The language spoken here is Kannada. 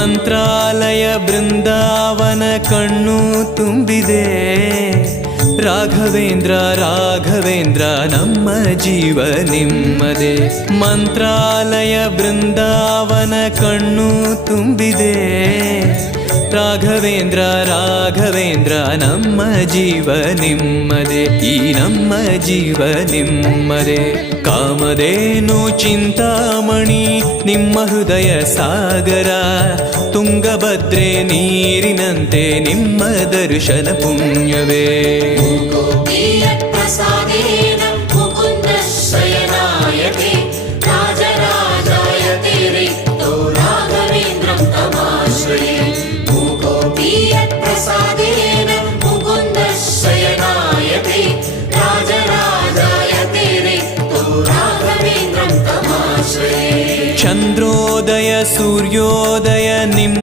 ಮಂತ್ರಾಲಯ ಬೃಂದಾವನ ಕಣ್ಣು ತುಂಬಿದೆ. ರಾಘವೇಂದ್ರ ರಾಘವೇಂದ್ರ ನಮ್ಮ ಜೀವ ನಿಮ್ಮದೇ. ಮಂತ್ರಾಲಯ ಬೃಂದಾವನ ಕಣ್ಣು ತುಂಬಿದೆ. ರಾಘವೇಂದ್ರ ರಾಘವೇಂದ್ರ ನಮ್ಮ ಜೀವ ನಿಮ್ಮದೇ. ಈ ನಮ್ಮ ಜೀವ ನಿಮ್ಮದೇ. ಕಾಮಧೇನು ಚಿಂತಾಮಣಿ ನಿಮ್ಮ ಹೃದಯ ಸಾಗರ. ತುಂಗಭದ್ರೆ ನೀರಿನಂತೆ ನಿಮ್ಮ ದರ್ಶನ ಪುಣ್ಯವೇ. ಚಂದ್ರೋದಯ ಸೂರ್ಯೋದಯ ನಿಮ್ಮ